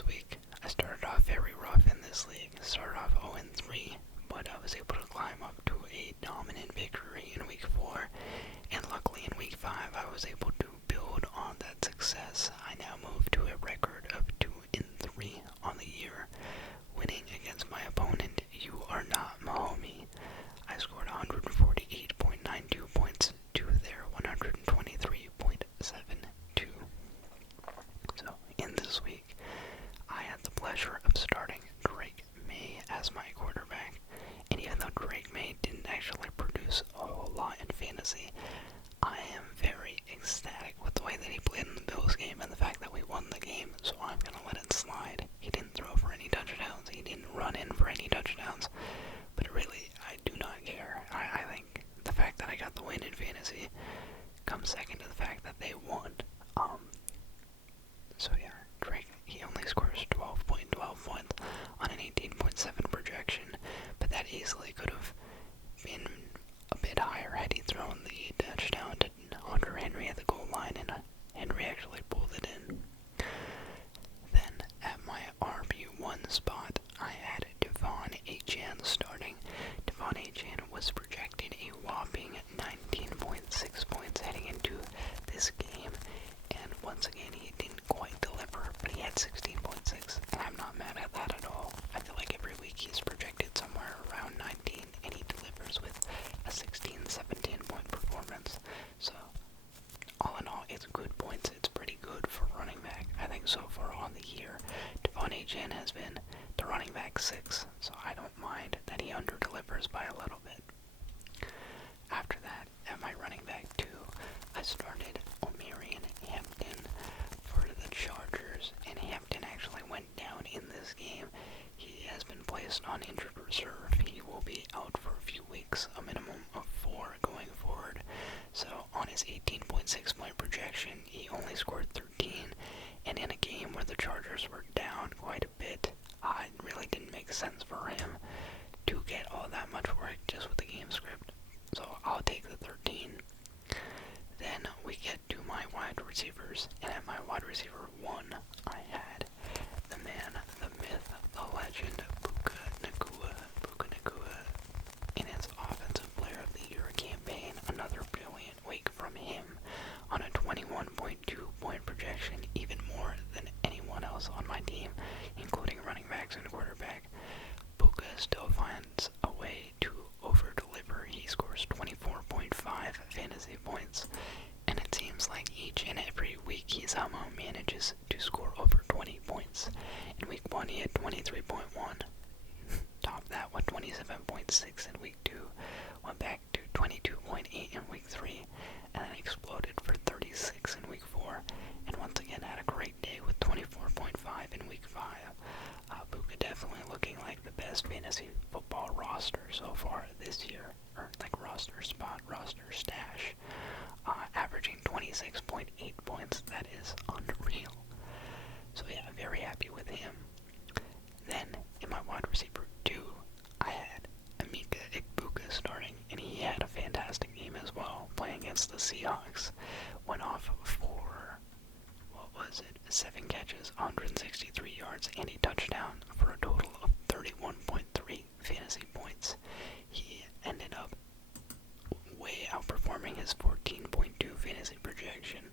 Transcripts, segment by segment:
this week. I started off very rough in this league. Started off 0-3, but I was able to climb up to a dominant victory in week 4, and luckily in week 5 I was able to build on that success. I now move to a record of 2-3 on the year, winning against my opponent, You Are Not Mahomie. I scored 148.92 points to their 123.72. So, in this week, I had the pleasure of starting Drake May as my quarterback, and even though Drake May didn't actually produce a whole lot in fantasy, I am very ecstatic with the way that he played in the Bills game and the fact that we won the game, so I'm going to let it slide. He didn't throw for any touchdowns, he didn't run in for any touchdowns, but really, I do not care. I think the fact that I got the win in fantasy comes second to the fact that they won. So yeah, Drake, he only scores 12.12 points on an 18.7 projection, but that easily could have been a bit higher had he thrown the touchdown to Hunter Henry at the goal line, and Henry actually pulled it in. Then, at my RB1 spot, I had Devon Achane starting. Devon Achane was projected a whopping 19.6 points heading into this game, and once again he didn't quite deliver, but he had 16.6, and I'm not mad at that at all. I feel like every week he's projected somewhere around 19, and he delivers with a 16-17 point performance. So, all in all, it's good points. It's pretty good for running back. I think so far on the year, Devon Achane has been the running back 6, so I don't mind that he under-delivers by a little bit. After that, at my running back 2, I started Omarion Hampton for the Chargers, and Hampton actually went down in this game. He has been placed on injured reserve. He will be out for a few weeks, a minimum of 4 going forward. So on his 18.6 point projection, he only scored 13, and in a game where the Chargers were down quite a bit, it really didn't make sense for him to get all that much work just with the game script. So I'll take the 13. Then we get to my wide receivers, and at my wide receiver 1, I had the man, the myth, the legend, Puka Nacua in his Offensive Player of the Year campaign. Another brilliant week from him on a 21.2 point projection, even more than anyone else on my team, including running backs and quarterback. Puka still finds a way to over-deliver. He scores 24.5 fantasy points, and it seems like each and every week he somehow manages to score over 20 points. In week 1 he had 23.1, top that with 27.6 in week 2, went back to 22.8 in week 3, and then exploded for 36 in week 4, and once again had a great day with 24.5 in week 5. Puka definitely looking like the best fantasy football roster so far this year, or like roster spot, roster stash, averaging 26.8 points. That is unreal. So yeah, I'm very happy with him. Then in my wide receiver 2, I had Emeka Egbuka starting, and he had a fantastic game as well, playing against the Seahawks. Went off for, 7 catches, 163 yards, and a touchdown for a total of 31.3 fantasy points. He ended up way outperforming his 14.2 fantasy projection.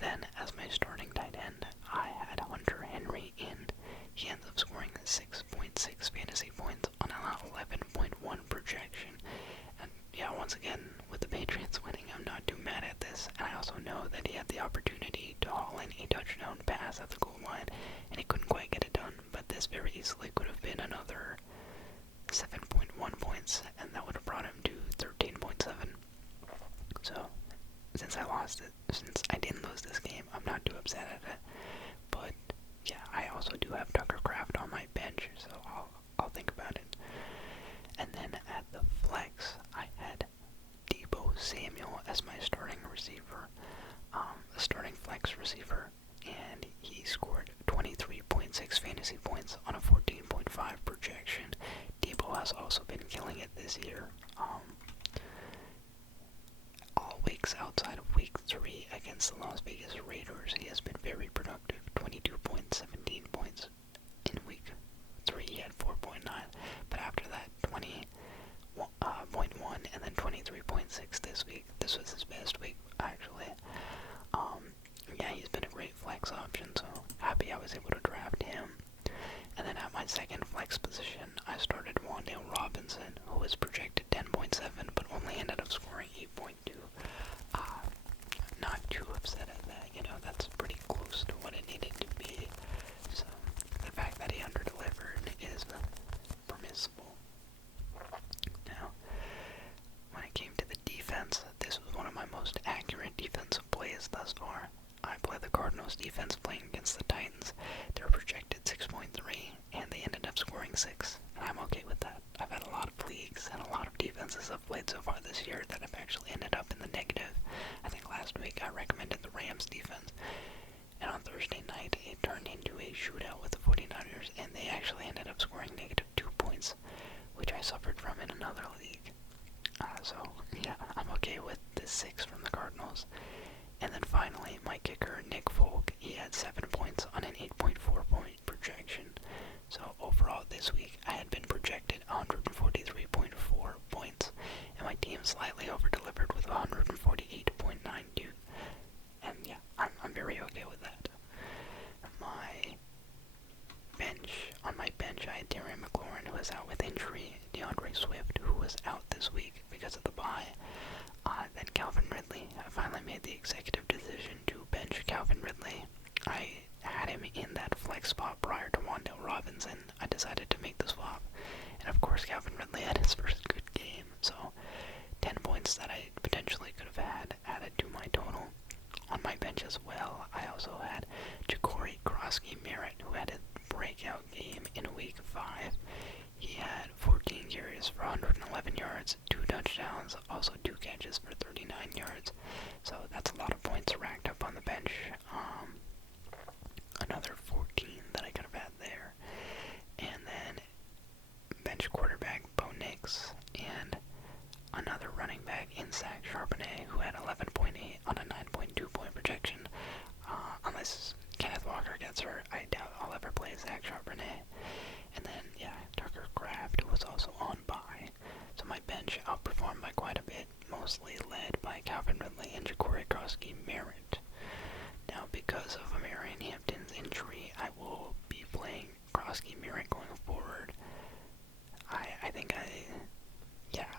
Then, as my starting tight end, I had Hunter Henry in. He ends up scoring 6.6 fantasy points on an 11.1 projection. And yeah, once again, with the Patriots winning, I'm not too mad at this. And I also know that he had the opportunity to haul in a touchdown pass at the goal line, and he couldn't quite get it done. But this very easily could have been another 7.1 points, and that would have brought him to 13.7. So, since I didn't lose this game, I'm not too upset at it. But yeah, I also do have Tucker Kraft on my bench, so I'll think about it. And then at the flex, I had Deebo Samuel as my starting receiver, starting flex receiver, and he scored 23.6 fantasy points on a 14.5 projection. Deebo has also been killing it this year. All weeks outside of week 3 against the Las Vegas Raiders, he has been very productive. 22 points, 17 points. In week 3, he had 4.9, but after that, 20.1 and then 23.6 this week. This was his best week, actually. Yeah, he's been a great flex option, so happy I was able to draft him. And then at my second flex position, I started Wan'Dale Robinson, who was projected 10.7, but only ended up scoring 8.2. Not too upset at that, that's pretty close to what it needed to be. So, the fact that he underdelivered is permissible. Now, when it came to the defense, this was one of my most accurate defensive plays thus far. I played the Cardinals defense playing against the Titans. They were projected 6.3, and they ended up scoring 6. And I'm okay with that. I've had a lot of leagues and a lot of defenses I've played so far this year that have actually ended up in the negative. I think last week I recommended the Rams defense, and on Thursday night it turned into a shootout with the 49ers, and they actually ended up scoring negative 2 points, which I suffered from in another league. So, yeah, I'm okay with the 6 from the Cardinals. And then finally, my kicker, Nick Folk, he had 7 points on an 8.4 point projection. So overall this week, I had been projected 143.4 points, and my team slightly over-delivered with 148.92. And yeah, I'm very okay with that. On my bench, I had Terry McLaurin, who was out with injury, DeAndre Swift, who was out this week because of the bye. Then Calvin Ridley. I finally made the executive decision to bench Calvin Ridley. I had him in that flex spot prior to Wan'Dale Robinson. I decided to make the swap. And of course, Calvin Ridley had his first good game. So, 10 points that I potentially could have had added to my total. On my bench as well, I also had Ja'Cory Merritt, who had a breakout game in week 5. He had 14 carries for 111 yards, 2 touchdowns, also 2 catches for 39 yards. So that's a lot of points racked up on the bench. Another 14 that I could have had there. And then bench quarterback Bo Nix, and another running back in Zach Charbonnet, who had 11.8 on a 9.2 point projection. Unless Kenneth Walker gets hurt, I doubt I'll ever play Zach Charbonnet. And then, yeah, Tucker Kraft, who was also on bye. So my bench outperformed by quite a bit, mostly led by Calvin Ridley and Ja'Cory Merritt. Now, because of Amarian Hampton's injury, I will be playing Merritt going forward. I think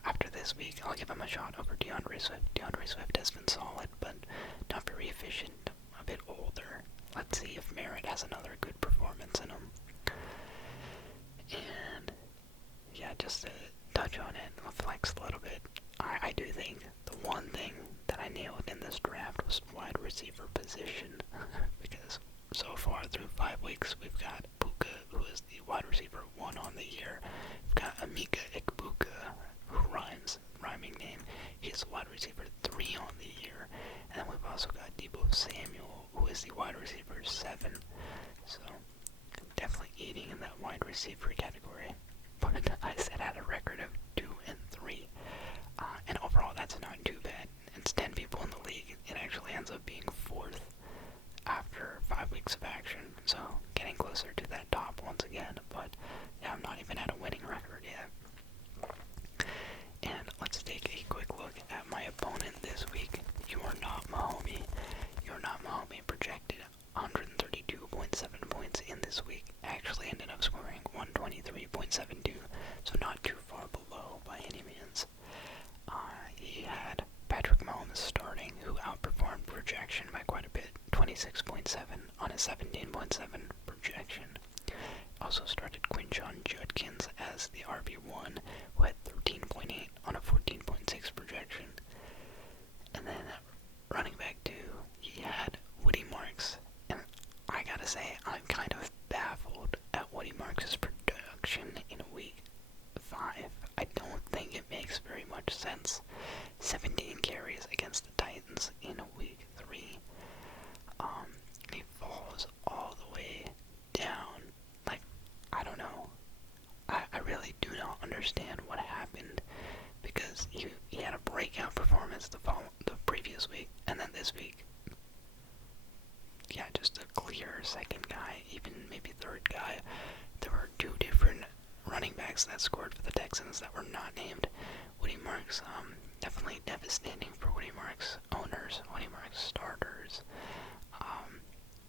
after this week, I'll give him a shot over DeAndre Swift. DeAndre Swift has been solid, but not very efficient, a bit older. Let's see if Merritt has another good performance in him. And, yeah, just to touch on it, I'll flex a little bit. I do think the one thing that I nailed in this draft was wide receiver position, because so far through 5 weeks, we've got Puka, who is the wide receiver 1 on the year. We've got Emeka Egbuka, who rhyming name. He's wide receiver 3 on the year. And then we've also got Deebo Samuel, who is the wide receiver 7. So, definitely eating in that wide receiver category. But I said I had a record of 2 and 3. And overall, that's not too bad. It's 10 people in the league. It actually ends up being 4th after 5 weeks of action. So, getting closer to that top once again. But, yeah, I'm not even at a winning record yet. And let's take a quick look at my opponent this week. You're Not Mahomey projected 132.7 points in this week. Actually ended up scoring 123.72, so not too far below by any means. He had Patrick Mahomes starting, who outperformed projection by quite a bit, 26.7 on a 17.7 projection. Also started Quinshon Judkins as the RB1, who had 13.8 on a 14.6 projection. And then running back 2, he had Woody Marks. And I gotta say, I'm kind of baffled at Woody Marks' production in week 5. I don't think it makes very much sense. 17 carries against the Titans in week 3. He falls all the way down. Like, I don't know. I really do not understand what happened, because he had a breakout performance the previous week, and then this week, yeah, just a clear second points that scored for the Texans that were not named Woody Marks. Definitely devastating for Woody Marks owners, Woody Marks starters.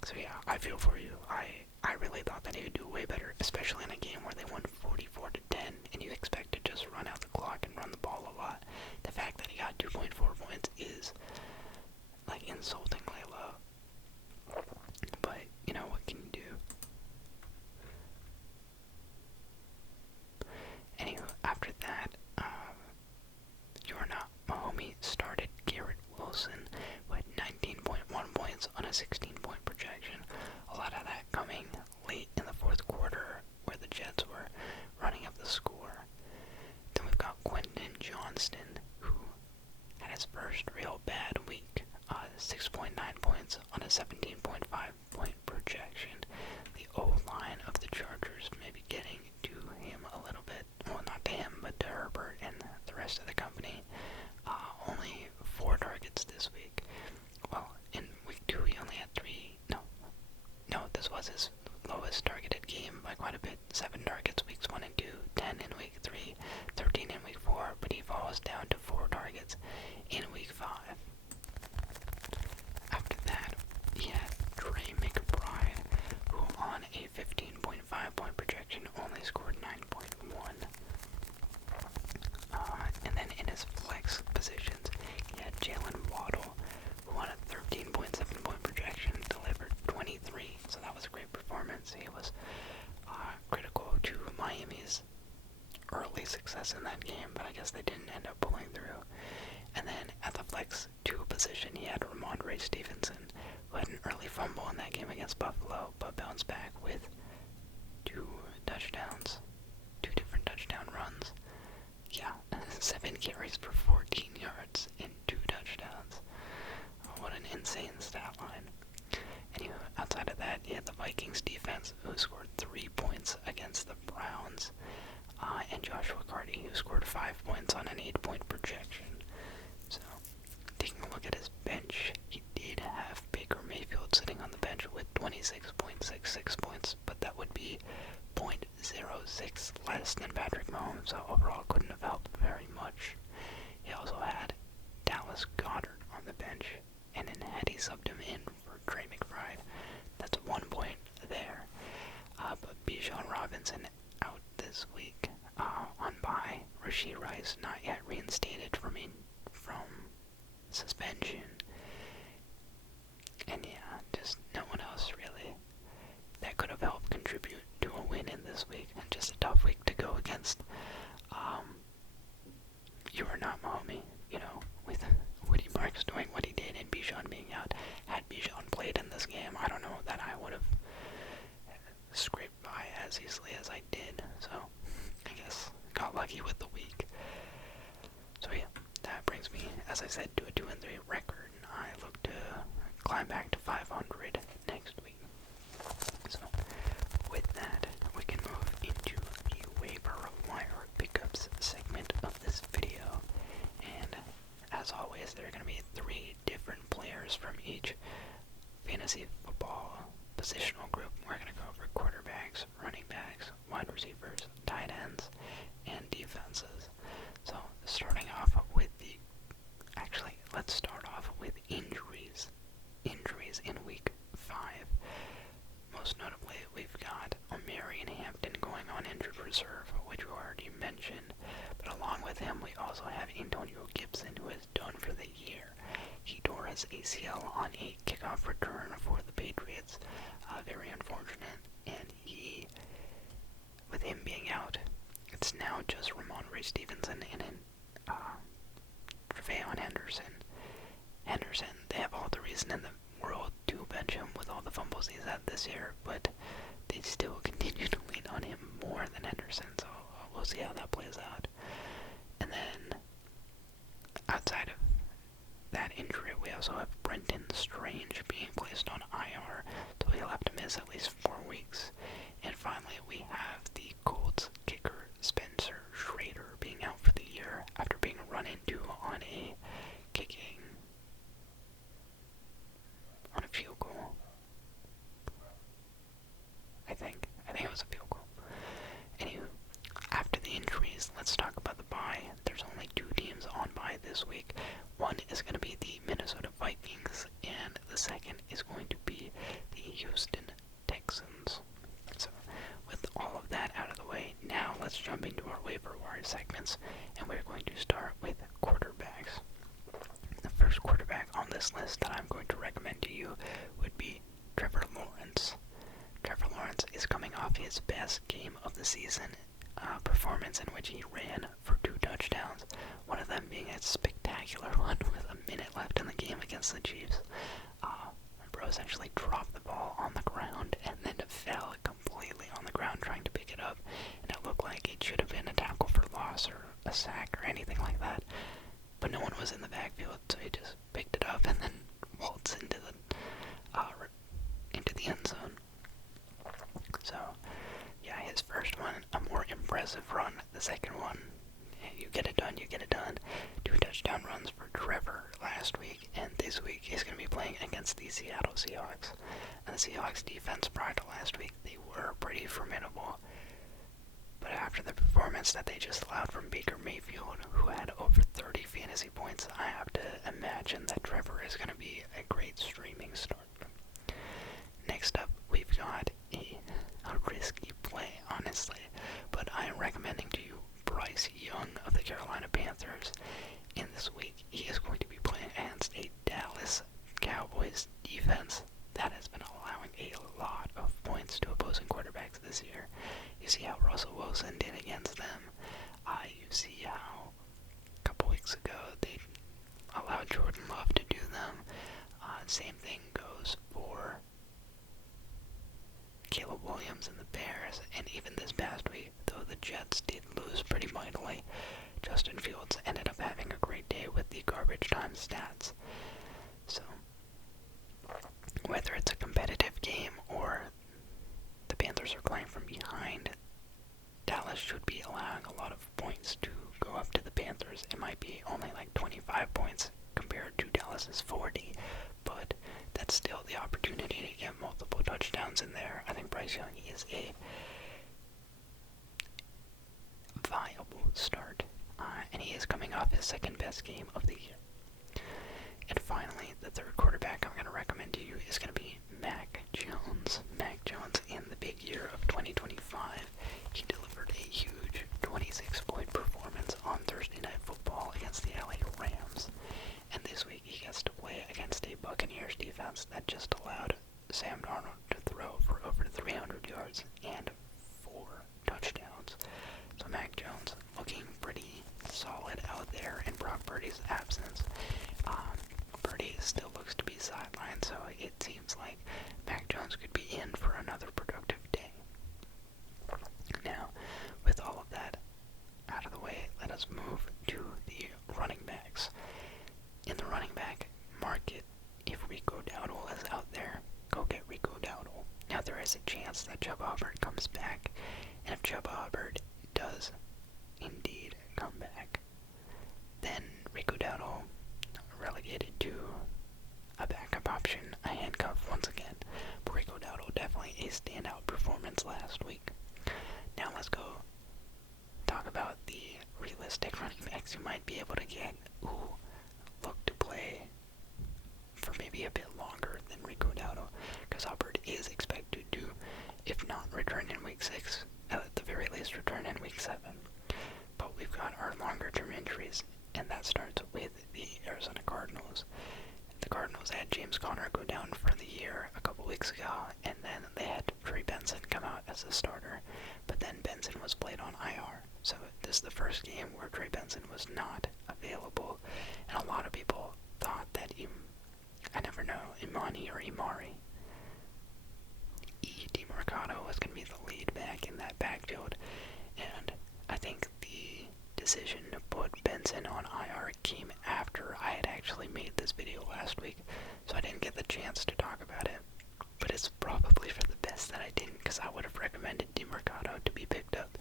So yeah, I feel for you. I really thought that he would do way better, especially in a game where they won 44-10, and you expect to just run out the clock and run the ball a lot. The fact that he got 2.4 points is like insultingly low. But you know, what can you do? Anyway, after that, you're not Mahomie started Garrett Wilson with 19.1 points on a 16-point projection. A lot of that coming late in the fourth quarter where the Jets were running up the score. Then we've got Quentin Johnston, who had his first real bad week. 6.9 points on a 17.5-point projection. The O-line of the Chargers may be getting to him a little bit. Well, not to him, but to Herbert and the rest of the company. Only 4 targets this week. Well, in week 2 he only had 3. No, this was his lowest targeted game by quite a bit. 7 targets weeks 1 and 2, 10 in week 3, 13 in week 4, but he falls down to 4 targets in week 5. After that, he had Trey McBride, who on a 15.5-point projection only scored 9.1. And then in his flex positions, he had Jalen Waddle, who on a 13.7-point projection delivered 23. So that was a great performance. He was critical to Miami's early success in that game, but I guess they didn't end up pulling through. And then at the flex 2 position, he had Ramondre Stevenson, who had an early fumble in that game against Buffalo, but bounced back with 2 touchdowns, 2 different touchdown runs. Yeah, 7 carries for 14 yards and 2 touchdowns. What an insane stat line. Anyway, outside of that, you had the Vikings defense, who scored 3 points against the Browns, and Joshua Carty, who scored 5 points on an 8-point projection. So, taking a look at his bench, he did have Baker Mayfield sitting on the bench with 26.66 points, but that would be 0.06 less than Patrick Mahomes, so overall couldn't have helped very much. He also had Dallas Goedert on the bench, and then had he subbed him in for Trey McBride, that's 1 point there. But Bijan Robinson out this week on bye. Rashee Rice not yet reinstated from suspension. And yeah, just no one else really that could have helped contribute to a win in this week. And just a tough week to go against. You are not Mahomie, you know, with Woody Marks doing what he did and Bijan being out. Had Bijan played in this game, I don't know that I would have scraped by as easily as I did. So, I guess got lucky with the week. So yeah, that brings me, as I said, to a 2-3 record. I look to climb back to 500 next week. So, with that, we can move into the waiver wire pickups segment of this video. And as always, there are going to be 3 different players from each fantasy football positional group. We're going to go over quarterbacks, running backs, wide receivers, tight ends, and defenses. So, starting off with let's start off with injuries. Injuries in week 5. Most notably, we've got Marion Hampton going on injured reserve, which we already mentioned. But along with him, we also have Antonio Gibson, who is done for the year. He tore his ACL on a kickoff return for the Patriots. Very unfortunate. And with him being out, it's now just Ramondre Stevenson and Tre'Veon Henderson. They have all the reason in the world to bench him with all the fumbles he's had this year, but they still continue to lean on him more than Henderson, so we'll see how that plays out. And then, outside of that injury, we also have Brenton Strange being placed on IR, so he'll have to miss at least 4 weeks. And finally, we have the Colts kicker Spencer Schrader being out for the year after being run into on a field goal. I think it was a field goal. Anywho, after the this week. One is going to be the Minnesota Vikings, and the second is going to be the Houston Texans. So, with all of that out of the way, now let's jump into our waiver wire segments, and we're going to start with quarterbacks. The first quarterback on this list that I'm going to recommend to you would be Trevor Lawrence. Trevor Lawrence is coming off his best game of the season, performance in which he ran for 2 touchdowns, one of them being a spectacular one with a minute left in the game against the Chiefs. Bro essentially dropped the ball on the ground and then fell completely on the ground trying to pick it up, and it looked like it should have been a tackle for loss or a sack or anything like that, but no one was in the backfield, so he just picked it up and then waltzed into the end zone. So, yeah, his first one, a more impressive run. The second one, you get it done, you get it done. 2 touchdown runs for Trevor last week, and this week he's going to be playing against the Seattle Seahawks. And the Seahawks defense prior to last week, they were pretty formidable. But after the performance that they just allowed from Baker Mayfield, who had over 30 fantasy points, I have to imagine that Trevor is going to be a great streaming start. Next up, we've got a risky play, honestly, but I am recommending to you Bryce Young of the Carolina Panthers. In this week, he is going to be playing against a Dallas Cowboys defense that has been allowing a lot of points to opposing quarterbacks this year. You see how Russell Wilson did against them. You see how a couple weeks ago they allowed Jordan Love to do them. Same thing goes for Caleb Williams and the Bears, and even this past week, though the Jets did lose pretty mightily, Justin Fields ended up having a great day with the garbage time stats. So, whether it's a competitive game or the Panthers are playing from behind, Dallas should be allowing a lot of points to go up to the Panthers. It might be only like 25 points compared to Dallas's 40, but that's still the opportunity to get multiple touchdowns in there. I think Bryce Young is a viable start, and he is coming off his second best game of the year. And finally, the third quarterback I'm going to recommend to you is going to be Mac Jones. Mac Jones in the big year of 2025, he delivered a huge 26-point performance on Thursday Night Football against the LA Rams. And this week he gets to play against a Buccaneers defense that just allowed Sam Darnold to throw for over 300 yards and 4 touchdowns. So Mac Jones looking pretty solid out there in Brock Purdy's absence. Purdy still looks to be sidelined, so it seems like Mac Jones could be in for another productive day. Now, with all of that out of the way, let us move to the running backs. In the running back market, if Rico Dowdle is out there, go get Rico Dowdle. Now, there is a chance that Chubb Hubbard comes back, and if Chubb Hubbard does indeed come back, then Rico Dowdle relegated to a backup option, a handcuff once again. But Rico Dowdle definitely a standout performance last week. Now let's go talk about the realistic running backs you might be able to get who look to play for maybe a bit longer than Rico Dowdle, because Hubbard is expected to, if not return in week 6, at the very least return in week 7. But we've got our longer term injuries, and that starts with the Arizona Cardinals. The Cardinals had James Conner go down for the year a couple weeks ago, and then they had Trey Benson come out as a starter, but then Benson was played on IR. So this is the first game where Trey Benson was not available, and a lot of people thought that I never know, Imani or Imari, DeMarcado was going to be the lead back in that backfield, and I think the decision to put Benson on IR came after I had actually made this video last week, so I didn't get the chance to talk about it. But it's probably for the best that I didn't, because I would have recommended DeMarcado to be picked up,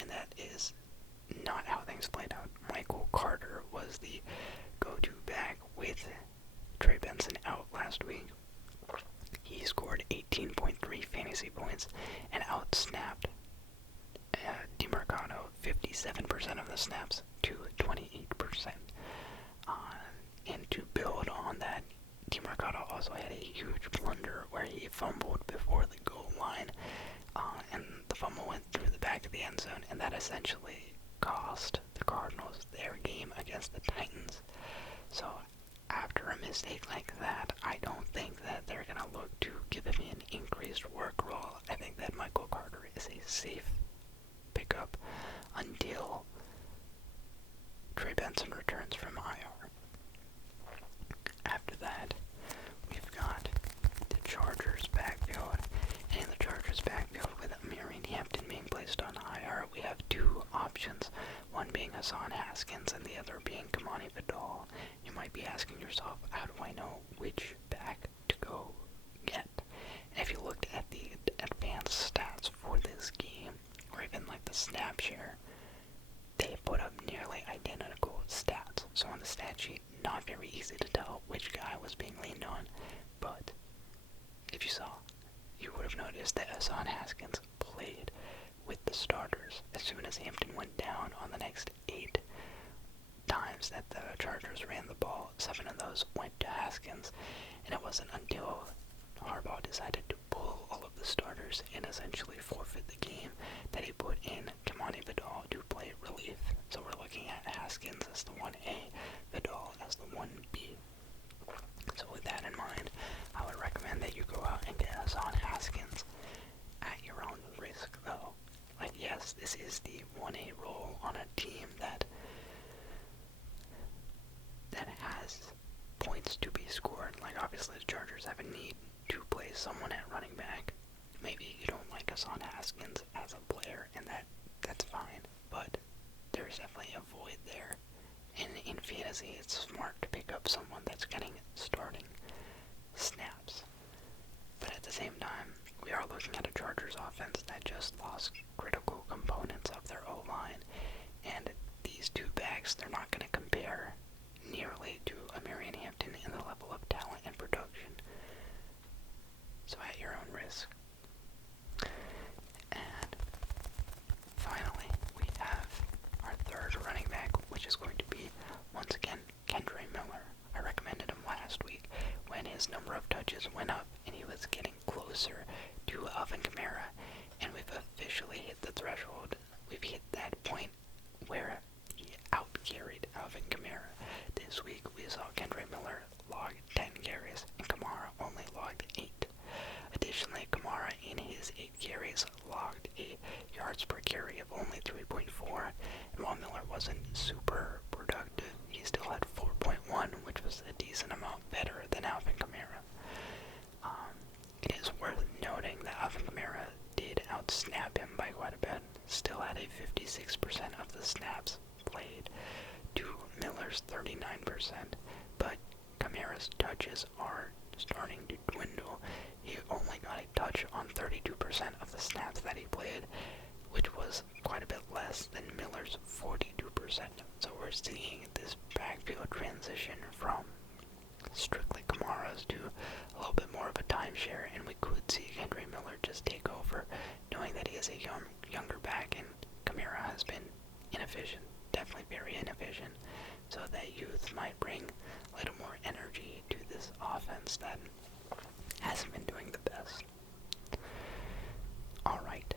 and that is not how things played out. Michael Carter was the go-to back with Trey Benson out last week. He scored 18.3 fantasy points and outsnapped DeMarcado 57% of the snaps to 28%. against the Titans. So after a mistake like that, I don't think that they're going to look to give him an increased work role. I think that Michael Carter is a safe pickup until Trey Benson returns from IR. After that, we've got the Chargers backfield, and in the Chargers backfield with Amiri Hampton being placed on IR, we have two options, one being Hassan Haskins and the other being Kamani Vidal. You might be asking yourself, how do I know which back to go get? And if you looked at the advanced stats for this game, or even like the snap share, they put up nearly identical stats. So on the stat sheet, not very easy to tell which guy was being leaned on, but if you saw, you would have noticed that Hassan Haskins played with the starters. As soon as Hampton went down on the next 8 times that the Chargers ran the ball, 7 of those went to Haskins, and it wasn't until Harbaugh decided to pull all of the starters and essentially forfeit the game that he put in Kamani Vidal to play relief. So we're looking at Haskins as the 1A, Vidal as the 1B. So with that in mind, I would recommend that you go out and get Hassan Haskins at your own risk, though. Like, yes, this is the 1A role on a team that has points to be scored. Like, obviously the Chargers have a need to play someone at running back. Maybe you don't like Hassan Haskins as a player, and that's fine, but there's definitely a void there. And in fantasy, it's smart to pick up someone that's getting starting snaps. But at the same time, we are looking at a Chargers offense that just lost critical components of their O-line, and these two backs, they're not going to compare nearly to Amiri Hampton in the level of talent and production. So at your own risk. And finally, we have our third running back, which is going to be, once again, Kendre Miller. I recommended him last week when his number of touches went up and he was getting closer to Alvin Kamara, and we've officially hit the threshold. We've hit that point where he out-carried Alvin Kamara. This week, we saw Kendre Miller log 10 carries, and Kamara only logged 8. Additionally, Kamara in his 8 carries logged a yards per carry of only 3.4, and while Miller wasn't super productive, he still had 4.1, which was a decent amount better than Alvin Kamara. It is worth noting that Alvin Kamara did outsnap him by quite a bit, still had a 56% of the snaps played to Miller's 39%, but Kamara's touches are starting to dwindle. He only got a touch on 32% of the snaps that he played, which was quite a bit less than Miller's 42%. So we're seeing this backfield transition from strictly Kamara's to a little bit more of a timeshare, and we could see Kendre Miller just take over, knowing that he is a younger back, and Kamara has been inefficient, definitely very inefficient. So that youth might bring a little more energy to this offense that hasn't been doing the best. Alright,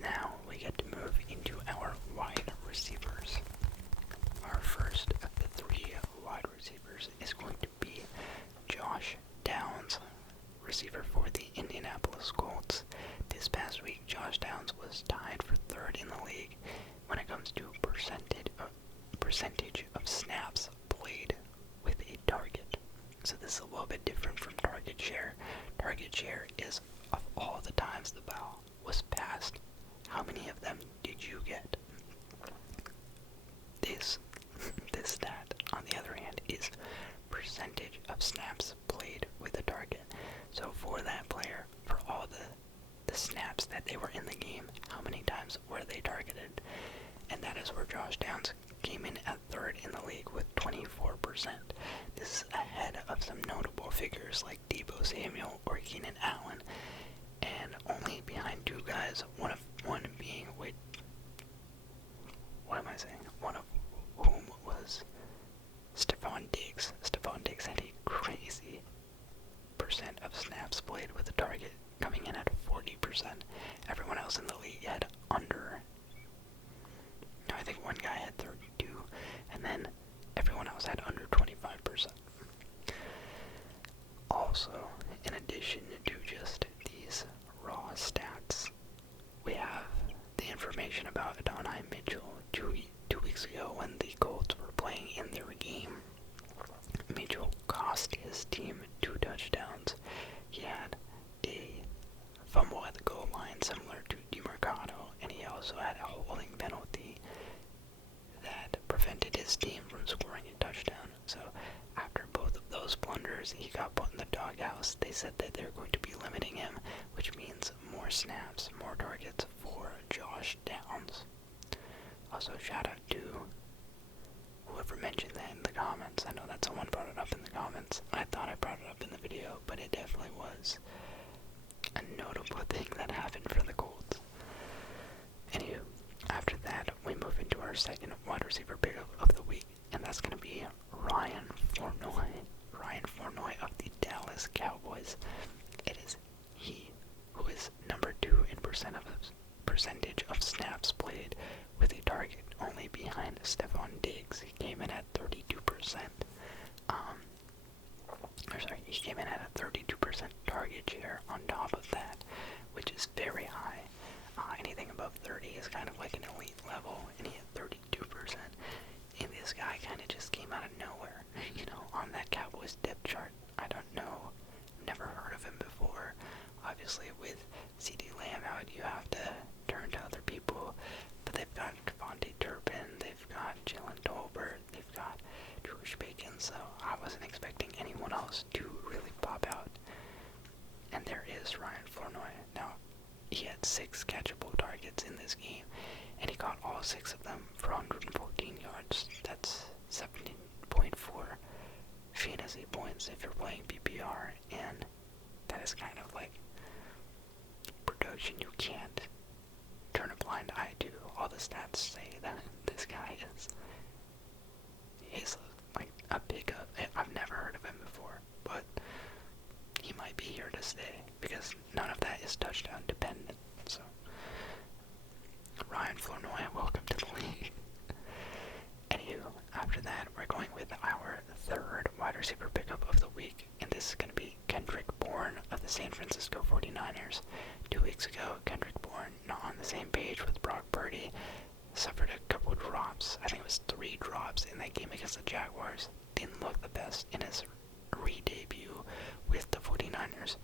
now we get to move into our wide receivers. Our first of the 3 wide receivers is going to be Josh Downs, receiver for the Indianapolis Colts. This past week, Josh Downs was tied for 3rd in the league when it comes to percentage of snaps played with a target. So this is a little bit different from target share. Target share is of all the times the ball was passed, how many of them did you get? This stat, on the other hand, is percentage of snaps played with a target. So for that player, for all the snaps that they were in the game, how many times were they targeted? And that is where Josh Downs came in at 3rd in the league with 24%. This is ahead of some notable figures like Deebo Samuel or Keenan Allen, and only behind 2 guys, one being one of whom was Stephon Diggs. Stephon Diggs had a crazy percent of snaps played with a target, coming in at 40%. Everyone else in the league had under. No, I think one guy had 32, and then said that they're going to be limiting him, which means more snaps, more targets for Josh Downs. Also, shout out to whoever mentioned that in the comments. I know that someone brought it up in the comments. I thought I brought it up in the video, but it definitely was a notable thing that happened for the Colts. Anywho, after that, we move into our second wide receiver pickup of the week, and that's going to be Ryan Flournoy. Ryan Flournoy of the Dallas Cowboys. It is he who is number 2 in percentage of snaps played, with a target only behind Stephon Diggs. He came in at 32%. He came in at a 32% target share on top of that, which is very high. Anything above 30 is kind of like an elite level, and he had 32%. And this guy kind of just came out of nowhere, on that Cowboys depth chart. I don't know, never heard of him before. Obviously, with CeeDee Lamb out, you have to turn to other people, but they've got Devontae Turpin, they've got Jalen Tolbert, they've got George Bacon, so I wasn't expecting anyone else to really pop out. And there is Ryan Flournoy. Now, he had 6 catchable targets in this game, and he got all 6 of them for 114 yards. That's 17.4 fantasy points if you're playing PPR, and that is kind of like production you can't turn a blind eye to. All the stats say that this guy he's like a pickup. I've never heard of him before, but he might be here to stay because none of that is touchdown dependent. So, Ryan Flournoy, welcome to the league. Anywho, after that, we're going with our third wide receiver pickup of the week, and this is going to be Kendrick Bourne of the San Francisco 49ers. 2 weeks ago, Kendrick Bourne, not on the same page with Brock Purdy, suffered a couple drops. I think it was 3 drops in that game against the Jaguars. Didn't look the best in his re-debut with the 49ers.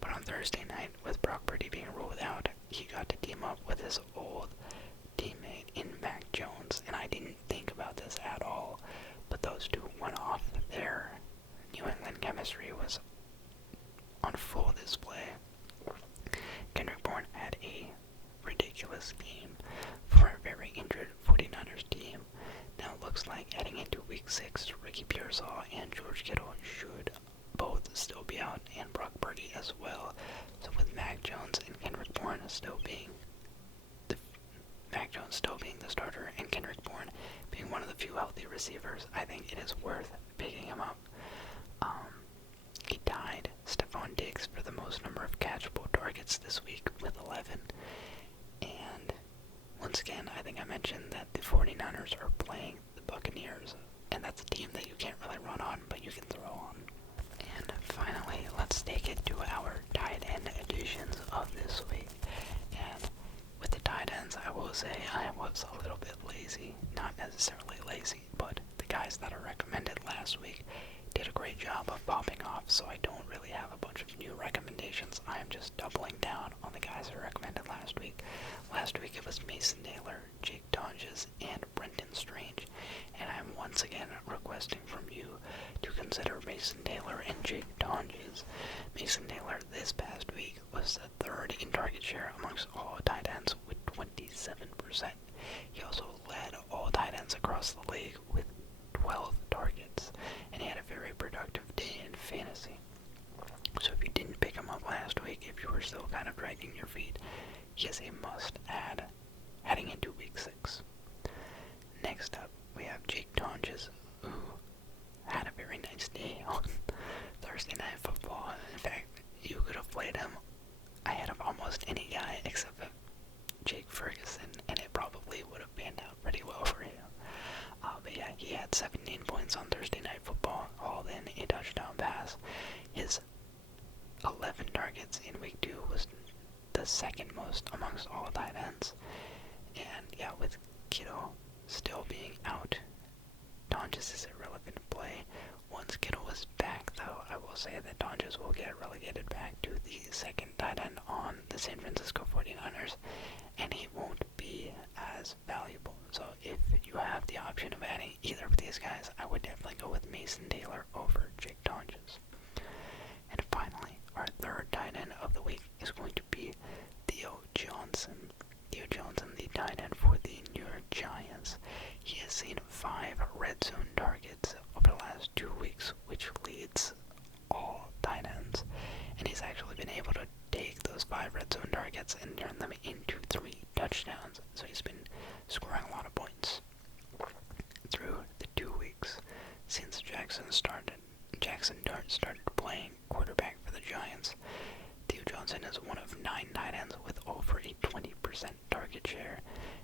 But on Thursday night, with Brock Purdy being ruled out, he got to team up with his old teammate in Mac Jones, and I didn't think about this at all, but those two went off. Their New England chemistry was on full display. Kendrick Bourne had a ridiculous game for a very injured 49ers team. Now it looks like heading into week 6, Ricky Pearsall and George Kittle should both still be out, and Brock Purdy as well. So with Mac Jones and Kendrick Bourne still being the starter, and Kendrick Bourne being one of the few healthy receivers, I think it is worth picking him up. He tied Stephon Diggs for the most number of catchable targets this week with 11. And once again, I think I mentioned that the 49ers are playing the Buccaneers, and that's a team that you can't really run on, but you can throw on. And finally, let's take it to our tight end editions of this week. And with the tight ends, I will say I was a little bit lazy. Not necessarily lazy, but the guys that I recommended last week did a great job of popping off, so I don't really have a bunch of new recommendations. I am just doubling down on the guys I recommended last week. Last week it was Mason Taylor, Jake Tonges, and Brenton Strange, and I am once again requesting from you to consider Mason Taylor and Jake Tonges. Mason Taylor this past week was the 3rd in target share amongst all tight ends with 27%. He also led all tight ends across the league with 12 targets, and he had a very productive day in fantasy. So if you didn't pick him up last week, if you were still kind of dragging your feet, he is a must-add heading into week 6. Next up, we have Jake Tonges, who had a very nice day on Thursday Night Football. In fact, you could have played him ahead of almost any guy except for Jake Ferguson, and it probably would have panned out pretty well for him. But yeah, he had 17 points on Thursday Night Football, hauled in a touchdown pass. His 11 targets in week 2 was the second most amongst all tight ends. And yeah, with Kittle still being out, Tonges is a relevant play. Once Kittle is back, though, I will say that Tonges will get relegated back to the second tight end on the San Francisco 49ers, and he won't be as valuable. So if you have the option of adding either of these guys, I would definitely go with Mason Taylor over Jake Tonges. And finally, Jackson Dart started playing quarterback for the Giants. Theo Johnson is one of 9 tight ends with over a 20% target share.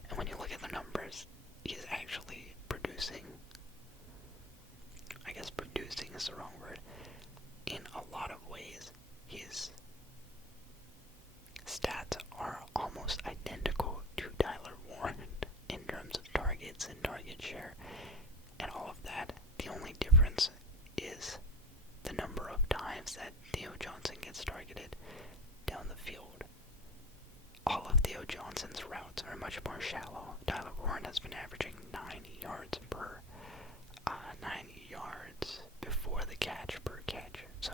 And when you look at the numbers, he's actually producing. I guess producing is the wrong word. In a lot of ways, his stats are almost identical to Tyler Warren in terms of targets and target share and all of that. The only difference is the number of times that Theo Johnson gets targeted down the field. All of Theo Johnson's routes are much more shallow. Tyler Warren has been averaging 9 yards before the catch per catch. So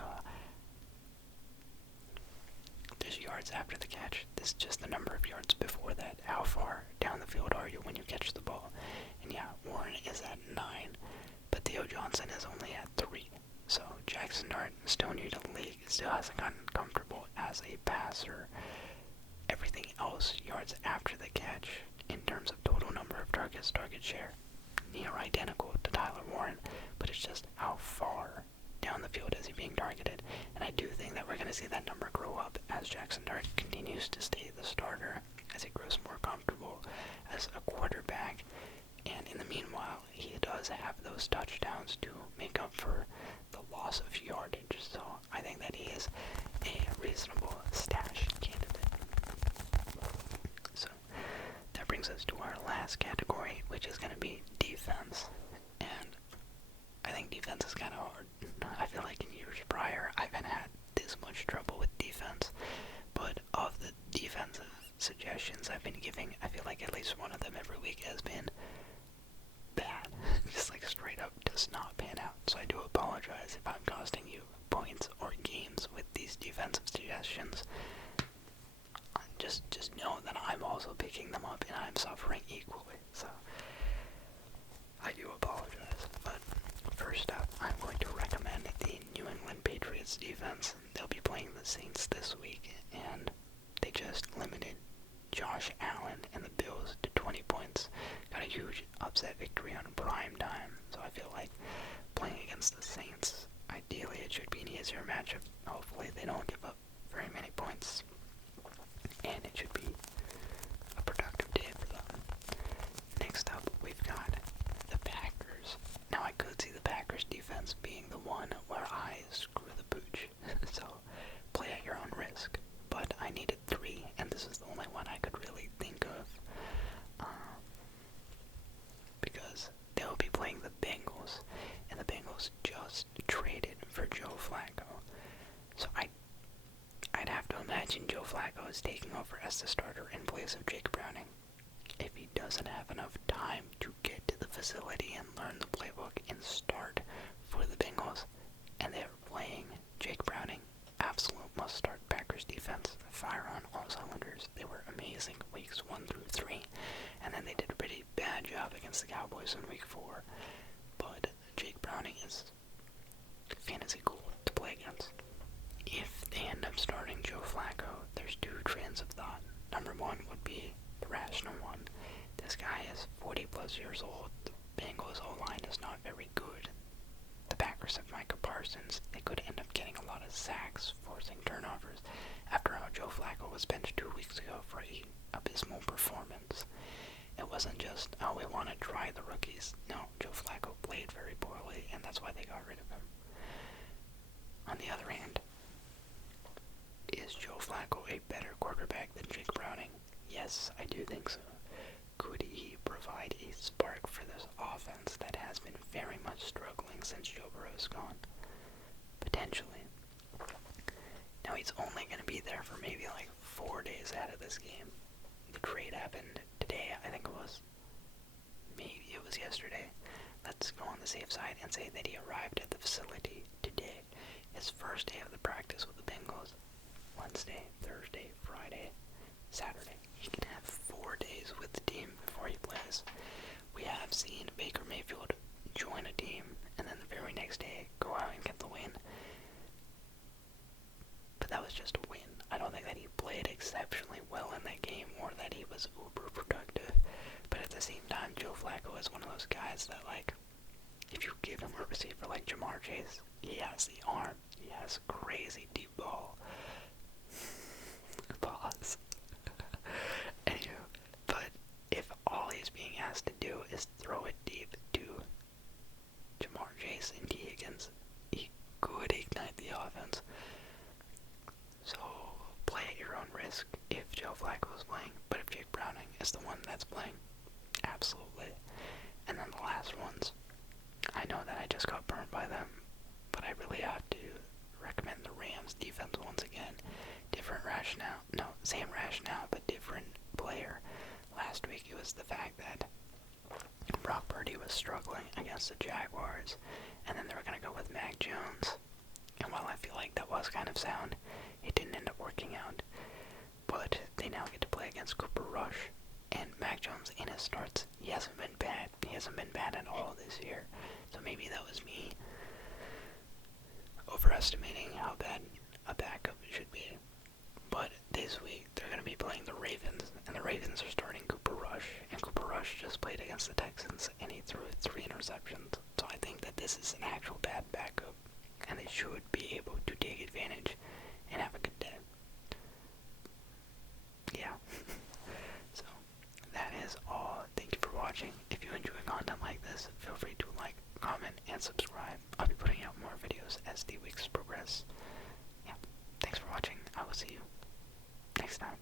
there's yards after the catch. This is just the number of yards before that. How far down the field are you when you catch the ball? And yeah, Warren is at 9, but Theo Johnson is only at 3. So Jackson Dart is still new to the league, still hasn't gotten comfortable as a passer. Everything else, yards after the catch, in terms of total number of targets, target share, near identical to Tyler Warren, but it's just how far down the field is he being targeted. And I do think that we're going to see that number grow up as Jackson Dart continues to stay the starter, as he grows more comfortable as a quarterback. And in the meanwhile, he does have those touchdowns to make up for the loss of yardage. So I think that he is a reasonable stash candidate. So that brings us to our last category, which is going to be defense. And I think defense is kind of hard. I feel like in years prior, I haven't had this much trouble with defense. But of the defensive suggestions I've been giving, I feel like at least one of them every week has been bad. Just like straight up does not pan out. So I do apologize if I'm costing you points or games with these defensive suggestions. Just know that I'm also picking them up and I'm suffering equally. So I do apologize. But first up, I'm going to recommend the New England Patriots defense. They'll be playing the Saints this week, and they just limited Josh Allen and the Bills to 20 points. Got a huge upset victory on prime time, so I feel like playing against the Saints, ideally it should be an easier matchup. Hopefully they don't give up very many points, and it should be a productive day for them. Next up, we've got the Packers. Now I could see the Packers defense being the one where I screw the pooch, so play at your own risk. But I needed 3, and this is the only one I could really think of. Because they'll be playing the Bengals, and the Bengals just traded for Joe Flacco. So I'd have to imagine Joe Flacco is taking over as the starter in place of Jake Browning. If he doesn't have enough time to get to the facility and learn the playbook and start for the Bengals, and they're playing Jake Browning, absolute must-start Packers defense. Fire on all cylinders. They were amazing weeks 1 through 3, and then they did a pretty bad job against the Cowboys in week 4. But Jake Browning is fantasy cool to play against. If they end up starting Joe Flacco, there's 2 trains of thought. Number 1 would be the rational one. This guy is 40 plus years old. The Bengals O-line is not very good. The Packers have Micah Parsons. They could end up getting a lot of sacks, forcing turnovers. After all, Joe Flacco was benched 2 weeks ago for an abysmal performance. It wasn't just, oh, we want to try the rookies. No, Joe Flacco played very poorly, and that's why they got rid of him. On the other hand, is Joe Flacco a better quarterback than Jake Browning? Yes, I do think so. Could he provide a spark for this offense that has been very much struggling since Joe Burrow's gone? Potentially. Now he's only going to be there for maybe like 4 days out of this game. The trade happened today, I think it was. Maybe it was yesterday. Let's go on the safe side and say that he arrived at the facility today. His first day of the practice with the Bengals. Wednesday, Thursday, Friday, Saturday. He can have 4 days with the team before he plays. We have seen Baker Mayfield join a team and then the very next day go out and get the win. But that was just a win. I don't think that he played exceptionally well in that game or that he was uber productive. But at the same time, Joe Flacco is one of those guys that, like, if you give him a receiver like Jamar Chase. He has the arm. He has crazy deep ball. Pause. Anywho, but if all he's being asked to do is throw it deep to Jamar Chase and T. Higgins, he could ignite the offense. So play at your own risk if Joe Flacco is playing, but if Jake Browning is the one that's playing, absolutely. And then the last ones, I know that I just got burned by them, but I really have to recommend the Rams defense once again. Different rationale, no, same rationale, but different player. Last week it was the fact that Brock Purdy was struggling against the Jaguars, and then they were going to go with Mac Jones. And while I feel like that was kind of sound, it didn't end up working out. But they now get to play against Cooper Rush, and Mac Jones in his starts, he hasn't been bad. He hasn't been bad at all this year. So maybe that was me overestimating how bad a backup should be. But this week, they're going to be playing the Ravens, and the Ravens are starting Cooper Rush, and Cooper Rush just played against the Texans, and he threw 3 interceptions. So I think that this is an actual bad backup, and they should be able to take advantage and have a good day. Yeah. So, that is all. Thank you for watching. If you enjoy content like this, feel free to like, comment, and subscribe. I'll be putting out more videos as the weeks progress. Yeah. Thanks for watching. I will see you next time.